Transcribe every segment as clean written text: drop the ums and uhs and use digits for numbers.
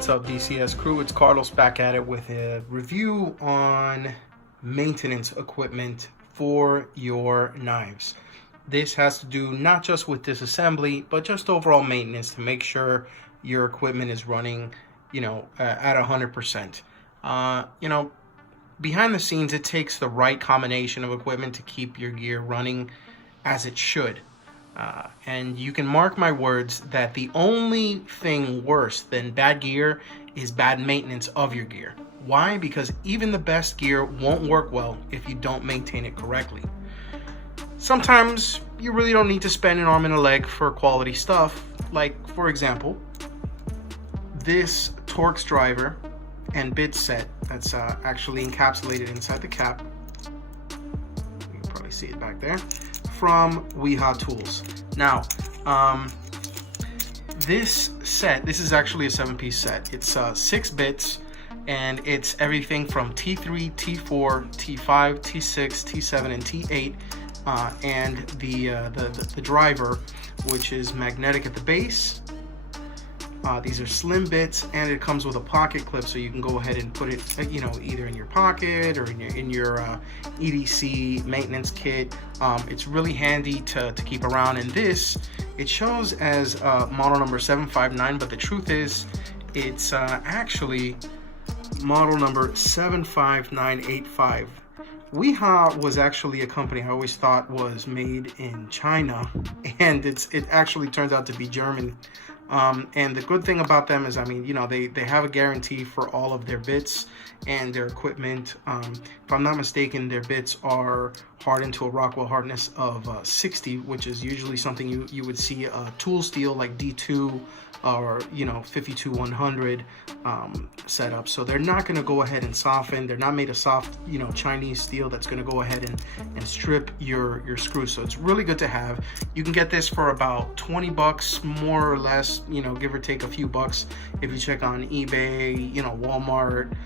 What's up, DCS crew? It's Carlos back at it with a review on maintenance equipment for your knives. This has to do not just with disassembly, but just overall maintenance to make sure your equipment is running, at 100%. Behind the scenes, it takes the right combination of equipment to keep your gear running as it should. And you can mark my words that the only thing worse than bad gear is bad maintenance of your gear. Why? Because even the best gear won't work well if you don't maintain it correctly. Sometimes you really don't need to spend an arm and a leg for quality stuff. Like, for example, this Torx driver and bit set that's actually encapsulated inside the cap. You can probably see it back there. From Wiha Tools. Now, this is actually a 7-piece set. It's 6 bits, and it's everything from T3, T4, T5, T6, T7, and T8, and the driver, which is magnetic at the base. These are slim bits, and it comes with a pocket clip, so you can go ahead and put it, either in your pocket or in your EDC maintenance kit. It's really handy to keep around. And this, it shows as model number 759, but the truth is, it's actually model number 75985. Wiha was actually a company I always thought was made in China, and it actually turns out to be German. And the good thing about them is, they have a guarantee for all of their bits and their equipment. If I'm not mistaken, their bits are hardened to a Rockwell hardness of 60, which is usually something you would see a tool steel like D2 or 52-100 setup. So they're not going to go ahead and soften. They're not made of soft Chinese steel that's going to go ahead and strip your screws. So it's really good to have. You can get this for about 20 bucks, more or less, give or take a few bucks if you check on eBay, Walmart,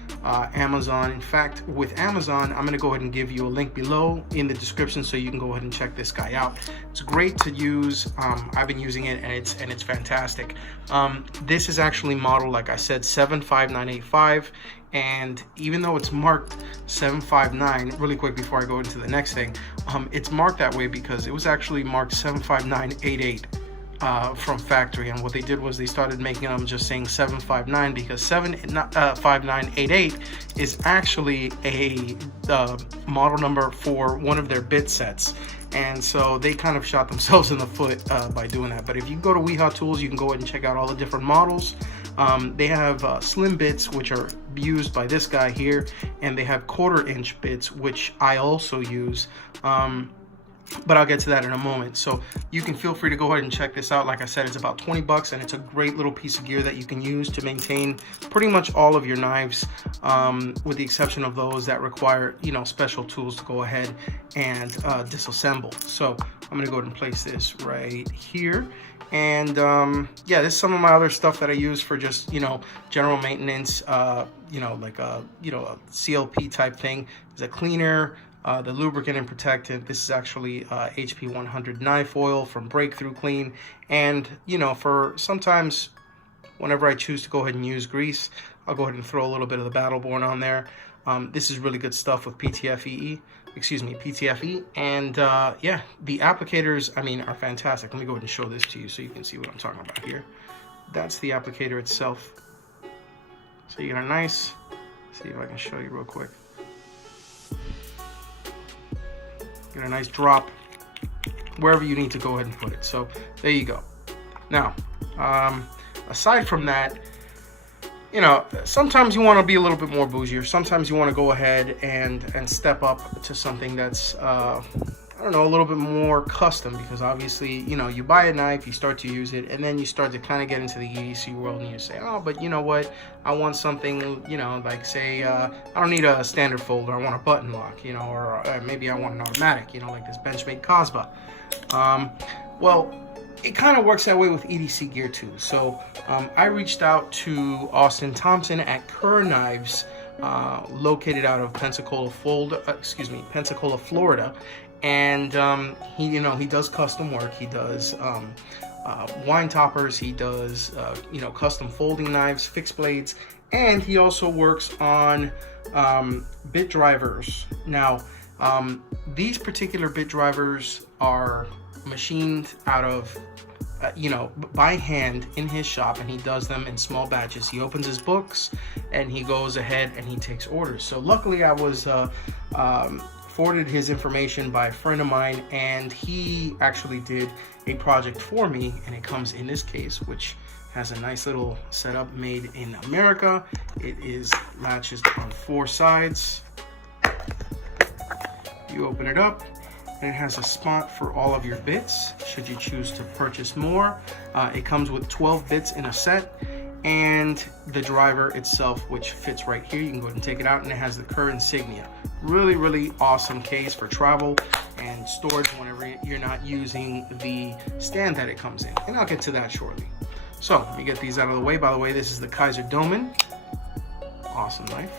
Amazon. In fact, with Amazon, I'm going to go ahead and give you a link below in the description so you can go ahead and check this guy out. It's great to use. I've been using it, and it's fantastic. This is actually modeled, like I said, 75985, and even though it's marked 759, really quick before I go into the next thing, it's marked that way because it was actually marked 75988 from factory, and what they did was they started making them just saying 759 because 75988 is actually a model number for one of their bit sets. And so they kind of shot themselves in the foot by doing that. But if you go to Wiha Tools, you can go ahead and check out all the different models. They have slim bits, which are used by this guy here, and they have 1/4-inch bits, which I also use. But I'll get to that in a moment. So you can feel free to go ahead and check this out. Like I said, it's about 20 bucks, and it's a great little piece of gear that you can use to maintain pretty much all of your knives, with the exception of those that require, special tools to go ahead and disassemble. So I'm gonna go ahead and place this right here. And yeah, this is some of my other stuff that I use for just, general maintenance, like a CLP type thing. There's a cleaner, the lubricant and protectant. This is actually HP 100 knife oil from Breakthrough Clean. And, for sometimes whenever I choose to go ahead and use grease, I'll go ahead and throw a little bit of the Battleborn on there. This is really good stuff with PTFE. And yeah, the applicators, are fantastic. Let me go ahead and show this to you so you can see what I'm talking about here. That's the applicator itself. So you got a nice, see if I can show you real quick. Get a nice drop wherever you need to go ahead and put it. So there you go. Now, aside from that, sometimes you want to be a little bit more bougie, or sometimes you want to go ahead and step up to something that's a little bit more custom, because obviously, you buy a knife, you start to use it, and then you start to kind of get into the EDC world, and you say, oh, but you know what, I want something, like say, I don't need a standard folder, I want a button lock, or maybe I want an automatic, like this Benchmade Cosba. Well, it kind of works that way with EDC gear too. So I reached out to Austin Thompson at Cur Knives, located out of Pensacola, Florida. And he does custom work. He does wine toppers. He does, custom folding knives, fixed blades, and he also works on bit drivers. Now, these particular bit drivers are machined out of, by hand in his shop, and he does them in small batches. He opens his books and he goes ahead and he takes orders. So luckily I was forwarded his information by a friend of mine, and he actually did a project for me, and it comes in this case, which has a nice little setup made in America. It is latches on 4 sides. You open it up, and it has a spot for all of your bits should you choose to purchase more. It comes with 12 bits in a set, and the driver itself, which fits right here. You can go ahead and take it out, and it has the Cur insignia. Really, really awesome case for travel and storage whenever you're not using the stand that it comes in, and I'll get to that shortly. So let me get these out of the way. By the way, this is the Kaiser Domen. Awesome knife.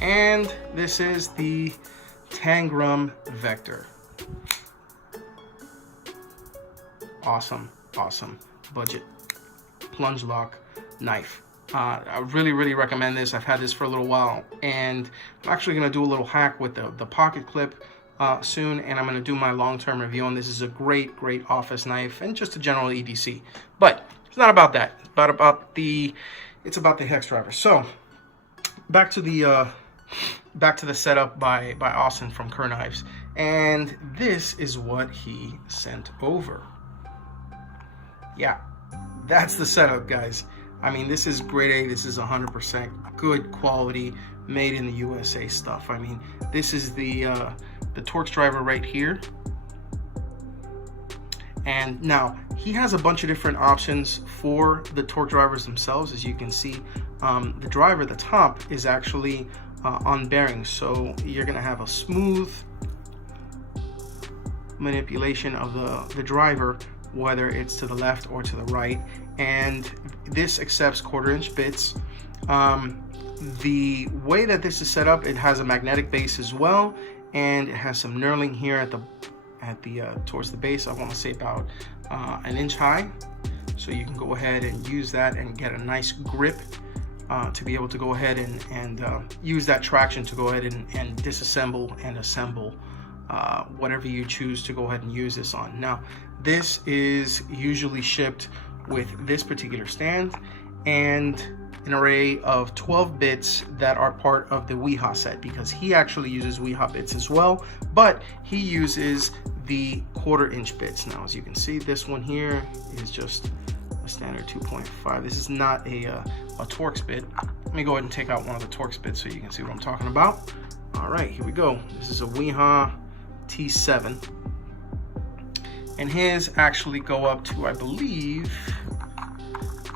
And this is the Tangram Vector. Awesome, awesome budget plunge lock knife. I really, really recommend this. I've had this for a little while, and I'm actually going to do a little hack with the pocket clip soon, and I'm going to do my long-term review on this. This is a great, great office knife and just a general EDC. But it's not about that. It's about the hex driver. So back to the setup by Austin from Cur Knives, and this is what he sent over. Yeah, that's the setup, guys. I mean, this is grade A. This is 100% good quality, made in the USA stuff. I mean, this is the Torx driver right here. And now he has a bunch of different options for the torque drivers themselves. As you can see, the driver at the top is actually on bearings, so you're gonna have a smooth manipulation of the driver, whether it's to the left or to the right. And this accepts 1/4-inch bits. The way that this is set up, it has a magnetic base as well, and it has some knurling here at the towards the base. I want to say about an inch high, so you can go ahead and use that and get a nice grip to be able to go ahead and use that traction to go ahead and disassemble and assemble whatever you choose to go ahead and use this on. Now, this is usually shipped with this particular stand and an array of 12 bits that are part of the Wiha set, because he actually uses Wiha bits as well, but he uses the 1/4-inch bits. Now, as you can see, this one here is just a standard 2.5. This is not a Torx bit. Let me go ahead and take out one of the Torx bits so you can see what I'm talking about. All right, here we go. This is a Wiha T7, and his actually go up to, I believe,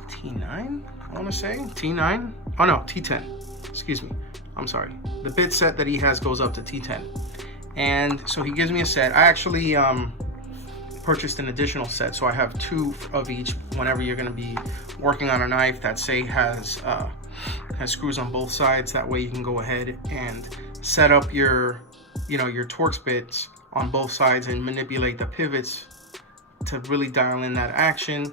T9. I want to say T9. Oh no, T10. Excuse me. I'm sorry. The bit set that he has goes up to T10, and so he gives me a set. I actually purchased an additional set, so I have 2 of each. Whenever you're going to be working on a knife that, say, has screws on both sides, that way you can go ahead and set up your Torx bits on both sides and manipulate the pivots to really dial in that action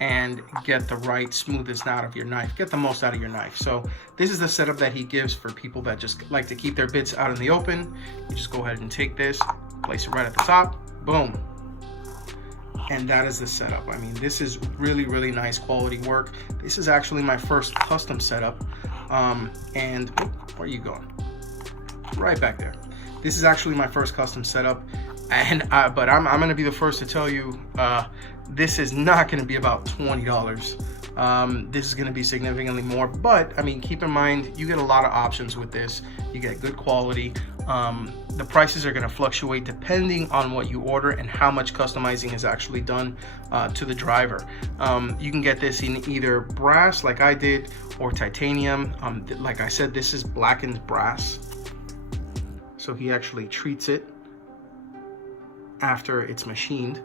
and get the right smoothness out of your knife, get the most out of your knife. So this is the setup that he gives for people that just like to keep their bits out in the open. You just go ahead and take this, place it right at the top, boom. And that is the setup. I mean, this is really, really nice quality work. This is actually my first custom setup. And where are you going? Right back there. This is actually my first custom setup. And but I'm gonna be the first to tell you, this is not gonna be about $20. This is gonna be significantly more, but I mean, keep in mind, you get a lot of options with this. You get good quality. The prices are gonna fluctuate depending on what you order and how much customizing is actually done to the driver. You can get this in either brass, like I did, or titanium. Like I said, this is blackened brass. So he actually treats it after it's machined.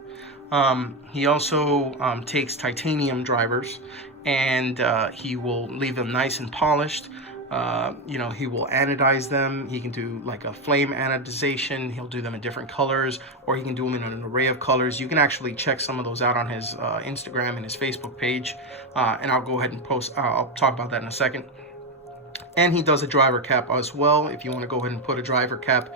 He also takes titanium drivers, and he will leave them nice and polished. You know, he will anodize them. He can do like a flame anodization. He'll do them in different colors, or he can do them in an array of colors. You can actually check some of those out on his Instagram and his Facebook page, and I'll go ahead and post. I'll talk about that in a second. And he does a driver cap as well, if you want to go ahead and put a driver cap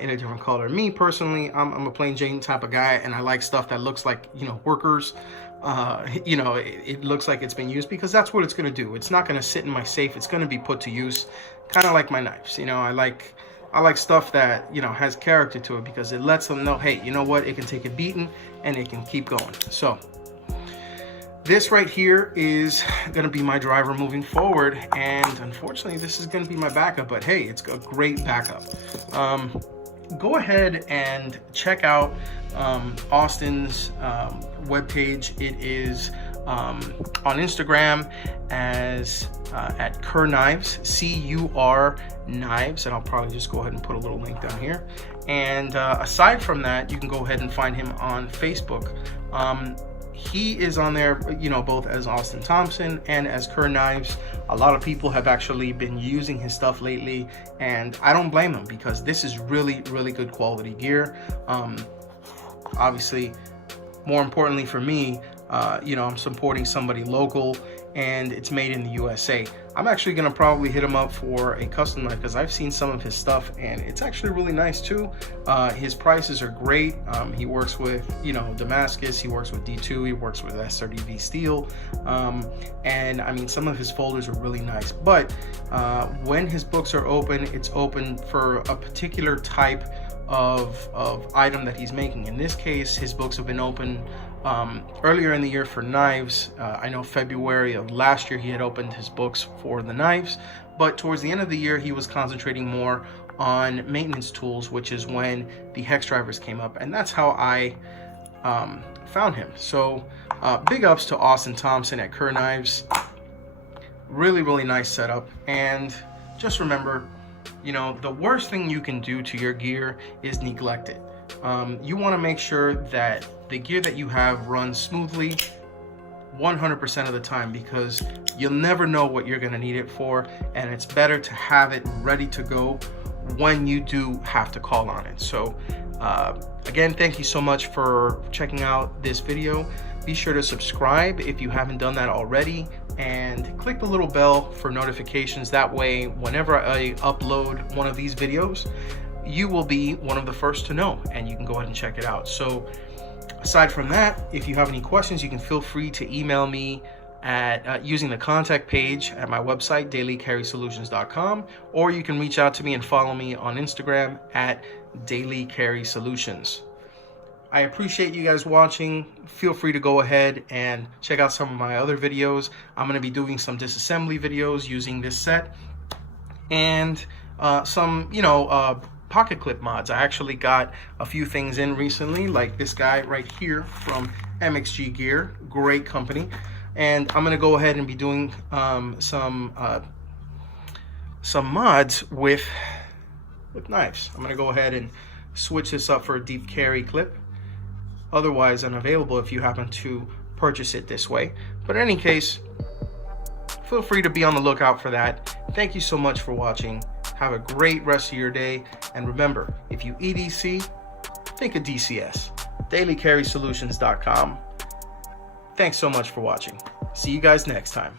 in a different color. Me personally, I'm a plain Jane type of guy, and I like stuff that looks like, you know, workers. You know, it looks like it's been used, because that's what it's going to do. It's not going to sit in my safe. It's going to be put to use, kind of like my knives. You know, I like stuff that, you know, has character to it, because it lets them know, hey, you know what, it can take a beating and it can keep going. So this right here is going to be my driver moving forward, and unfortunately this is going to be my backup, but hey, it's a great backup. Go ahead and check out Austin's webpage. It is on Instagram as at Cur Knives, C-U-R Knives, and I'll probably just go ahead and put a little link down here. And aside from that, you can go ahead and find him on Facebook. He is on there, you know, both as Austin Thompson and as Cur Knives. A lot of people have actually been using his stuff lately, and I don't blame them, because this is really, really good quality gear. Obviously, more importantly for me, you know, I'm supporting somebody local, and it's made in the USA. I'm actually gonna probably hit him up for a custom knife, because I've seen some of his stuff and it's actually really nice too. His prices are great. He works with, you know, Damascus, he works with D2, he works with SRDV steel, and I mean, some of his folders are really nice. But when his books are open, it's open for a particular type of item that he's making. In this case, his books have been open earlier in the year for knives. I know February of last year he had opened his books for the knives, but towards the end of the year he was concentrating more on maintenance tools, which is when the hex drivers came up, and that's how I found him. So big ups to Austin Thompson at Cur Knives. Really, really nice setup. And just remember, you know, the worst thing you can do to your gear is neglect it. You want to make sure that the gear that you have runs smoothly 100% of the time, because you'll never know what you're going to need it for, and it's better to have it ready to go when you do have to call on it. So again, thank you so much for checking out this video. Be sure to subscribe if you haven't done that already, and click the little bell for notifications. That way, whenever I upload one of these videos, you will be one of the first to know, and you can go ahead and check it out. So aside from that, if you have any questions, you can feel free to email me at using the contact page at my website, dailycarrysolutions.com, or you can reach out to me and follow me on Instagram at dailycarrysolutions. I appreciate you guys watching. Feel free to go ahead and check out some of my other videos. I'm going to be doing some disassembly videos using this set, and some, you know, pocket clip mods. I actually got a few things in recently, like this guy right here from MXG Gear, great company. And I'm gonna go ahead and be doing some mods with knives. I'm gonna go ahead and switch this up for a deep carry clip, otherwise unavailable if you happen to purchase it this way. But in any case, feel free to be on the lookout for that. Thank you so much for watching. Have a great rest of your day, and remember, if you EDC, think of DCS. dailycarrysolutions.com. Thanks so much for watching. See you guys next time.